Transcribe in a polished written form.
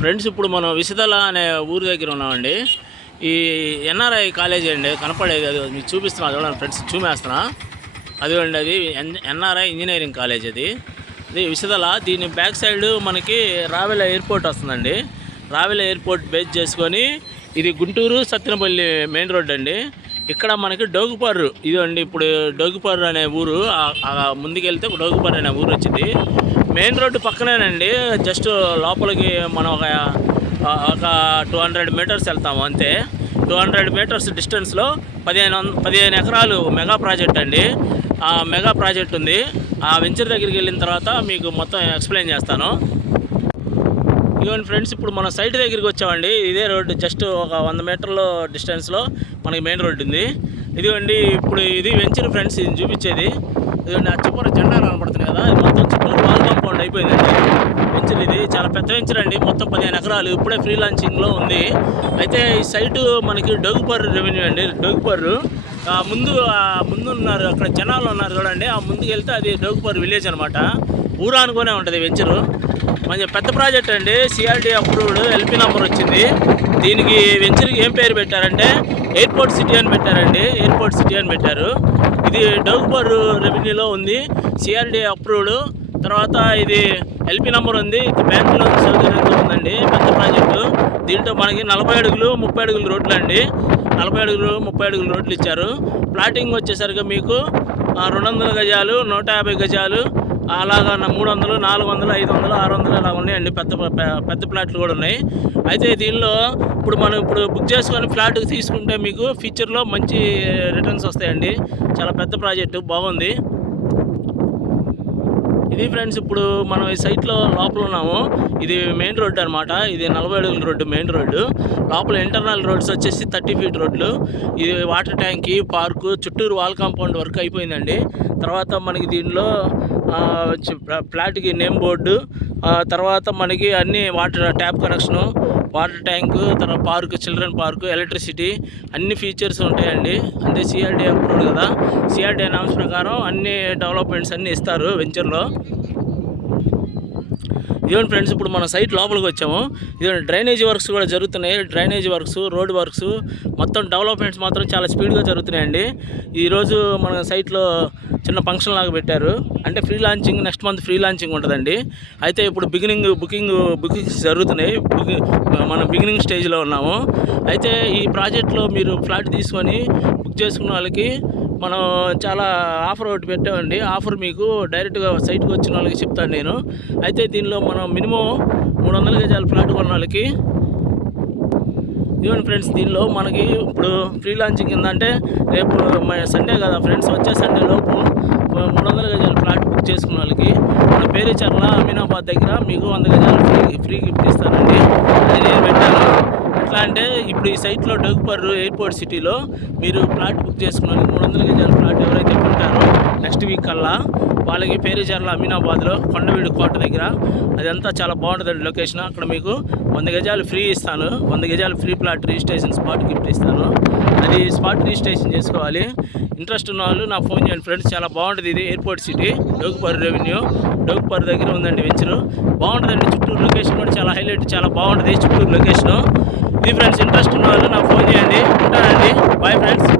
Friends ఇప్పుడు మనం విసిదల అనే ఊరి దగ్గర ఉన్నామండి. ఈ ఎన్ఆర్ఐ కాలేజీ అండి, కనపడేది అది మీకు చూపిస్తున్నా చూడండి ఫ్రెండ్స్, చూపేస్తున్నా అదిగోండి. అది ఎన్ఆర్ఐ ఇంజనీరింగ్ కాలేజ్. అది విసిదల. దీని బ్యాక్ సైడ్ మనకి రావెల ఎయిర్పోర్ట్ వస్తుందండి. రావెల ఎయిర్పోర్ట్ బేస్ చేసుకొని ఇది గుంటూరు సత్తెనపల్లి మెయిన్ రోడ్ అండి. ఇక్కడ మనకి డోగుపర్రు ఇదండి. ఇప్పుడు డోగుపర్రు అనే ఊరు, ముందుకెళ్తే డోగుపర్రు అనే ఊరు వచ్చింది. Main road పక్కనేనండి. జస్ట్ లోపలికి మనం ఒక 200 మీటర్స్ వెళ్తాము అంతే. 200 మీటర్స్ డిస్టెన్స్లో 15 ఎకరాలు మెగా ప్రాజెక్ట్ అండి. ఆ మెగా ప్రాజెక్ట్ ఉంది. ఆ వెంచర్ దగ్గరికి వెళ్ళిన తర్వాత మీకు మొత్తం ఎక్స్ప్లెయిన్ చేస్తాను. ఇదిగోండి ఫ్రెండ్స్, ఇప్పుడు మన సైట్ దగ్గరికి వచ్చామండి. ఇదే రోడ్డు, జస్ట్ ఒక 100 మీటర్ల డిస్టెన్స్లో మనకి మెయిన్ రోడ్డు ఉంది. ఇదిగోండి, ఇప్పుడు ఇది వెంచర్ ఫ్రెండ్స్. ఇది చూపించేది ఇదిగోండి. అచ్చపూర జెండా కనపడుతుంది కదా, ఇది మొత్తం చుట్టూరు వాల్ కాంపౌండ్ అయిపోయిందండి వెంచర్. ఇది చాలా పెద్ద వెంచర్ అండి, మొత్తం 15 ఎకరాలు. ఇప్పుడే ఫ్రీ లాంచింగ్లో ఉంది. అయితే ఈ సైటు మనకి డోగుపర్రు రెవెన్యూ అండి. డోగుపర్రు ముందు ఉన్నారు, అక్కడ జనాలు ఉన్నారు చూడండి. ఆ ముందుకు వెళ్తే అది డోగుపర్రు విలేజ్ అనమాట. ఊరు అనుకునే ఉంటుంది వెంచరు. మంచి పెద్ద ప్రాజెక్ట్ అండి. సిఆర్డీ అప్రూవ్డ్, ఎల్పీ నెంబర్ వచ్చింది. దీనికి వెంచర్కి ఏం పేరు పెట్టారంటే ఎయిర్పోర్ట్ సిటీ అని పెట్టారండి. ఎయిర్పోర్ట్ సిటీ అని పెట్టారు. ఇది డోగుపర్రు రెవెన్యూలో ఉంది, సిఆర్డీ అప్రూవ్డ్. తర్వాత ఇది ఎల్పీ నెంబర్ ఉంది. బ్యాంకులో సౌకర్యంతో ఉందండి. పెద్ద ప్రాజెక్టు. దీంట్లో మనకి 40 అడుగులు 30 అడుగులు రోడ్లు అండి. 40 అడుగులు 30 అడుగులు రోడ్లు ఇచ్చారు. ప్లాటింగ్ వచ్చేసరికి మీకు 200 గజాలు, 150 గజాలు, అలాగా 300, 400, 500, 600 అలా ఉన్నాయండి. పెద్ద ఫ్లాట్లు కూడా ఉన్నాయి. అయితే దీనిలో ఇప్పుడు బుక్ చేసుకొని ఫ్లాట్కి తీసుకుంటే మీకు ఫ్యూచర్లో మంచి రిటర్న్స్ వస్తాయండి. చాలా పెద్ద ప్రాజెక్టు, బాగుంది. ఇది ఫ్రెండ్స్, ఇప్పుడు మనం ఈ సైట్లో లోపల ఉన్నాము. ఇది మెయిన్ రోడ్డు అనమాట. ఇది 40 అడుగుల రోడ్డు, మెయిన్ రోడ్డు. లోపల ఇంటర్నల్ రోడ్స్ వచ్చేసి 30 ఫీట్ రోడ్లు. ఇది వాటర్ ట్యాంకి, పార్కు, చుట్టూరు వాల్ కాంపౌండ్ వర్క్ అయిపోయిందండి. తర్వాత మనకి దీనిలో ఫ్లాట్కి నేమ్ బోర్డు, తర్వాత మనకి అన్ని water tap connection, water tank, తర్వాత పార్కు, చిల్డ్రన్ పార్కు, ఎలక్ట్రిసిటీ, అన్ని ఫీచర్స్ ఉంటాయండి. అంటే సిఆర్డీ అప్రూవ్డ్ కదా. సిఆర్డీ నామ్స్ ప్రకారం అన్ని డెవలప్మెంట్స్ అన్నీ ఇస్తారు వెంచర్లో. ఇదిగోండి ఫ్రెండ్స్, ఇప్పుడు మన సైట్ లోపలికి వచ్చాము. ఇదిగోండి, డ్రైనేజ్ వర్క్స్ కూడా జరుగుతున్నాయి. డ్రైనేజ్ వర్క్స్, రోడ్ వర్క్స్, మొత్తం డెవలప్మెంట్స్ మాత్రం చాలా స్పీడ్గా జరుగుతున్నాయండి. ఈరోజు మన సైట్లో చిన్న ఫంక్షన్ లాగా పెట్టారు. అంటే free launching, next month free launching ఉంటుందండి. అయితే ఇప్పుడు బుకింగ్స్ జరుగుతున్నాయి. మనం బిగినింగ్ స్టేజ్లో ఉన్నాము. అయితే ఈ ప్రాజెక్ట్లో మీరు ఫ్లాట్ తీసుకొని బుక్ చేసుకున్న వాళ్ళకి మనం చాలా ఆఫర్ ఒకటి పెట్టామండి. ఆఫర్ మీకు డైరెక్ట్గా సైట్కి వచ్చిన వాళ్ళకి చెప్తాను నేను. అయితే దీనిలో మనం మినిమం 300 గజాల ఫ్లాట్ కొన్న వాళ్ళకి, ఇవ్వండి ఫ్రెండ్స్, దీనిలో మనకి ఇప్పుడు ఫ్రీ లాంచింగ్ ఏంటంటే రేపు సండే కదా ఫ్రెండ్స్, వచ్చే సండే లోపు 300 గజాల ఫ్లాట్ బుక్ చేసుకున్న వాళ్ళకి మన పేరేచర్ల అమీనాబాద్ దగ్గర మీకు 100 గజాలు ఫ్రీ గిఫ్ట్ ఇస్తానండి. అది నేను పెట్టాను. ఎట్లా అంటే ఇప్పుడు ఈ సైట్లో డోగుపర్రు ఎయిర్పోర్ట్ సిటీలో మీరు ఫ్లాట్ బుక్ చేసుకున్నాను. 300 గజాల ఫ్లాట్ ఎవరైతే కొంటారో నెక్స్ట్ వీక్ కల్లా వాళ్ళకి పేరేచర్ల అమీనాబాద్లో కొండవీడు కోట దగ్గర, అదంతా చాలా బాగుంటుందండి లొకేషన్. అక్కడ మీకు 100 గజాలు ఫ్రీ ఇస్తాను. 100 గజాలు free plot registration spot gift ఇస్తాను. అది స్పాట్ రిజిస్ట్రేషన్ చేసుకోవాలి. ఇంట్రెస్ట్ ఉన్న వాళ్ళు నాకు ఫోన్ చేయండి ఫ్రెండ్స్. చాలా బాగుంటుంది. ఇది ఎయిర్పోర్ట్ సిటీ, డోగుపర్రు రెవెన్యూ, డోగుపర్రు దగ్గర ఉందండి వెంచరు. బాగుంటుందండి. చుట్టూరు లొకేషన్ కూడా చాలా హైలైట్, చాలా బాగుంటుంది చుట్టూరు లొకేషను. ఇది ఫ్రెండ్స్, ఇంట్రెస్ట్ ఉన్న వాళ్ళు నాకు ఫోన్ చేయండి. ఉంటానండి. Bye friends.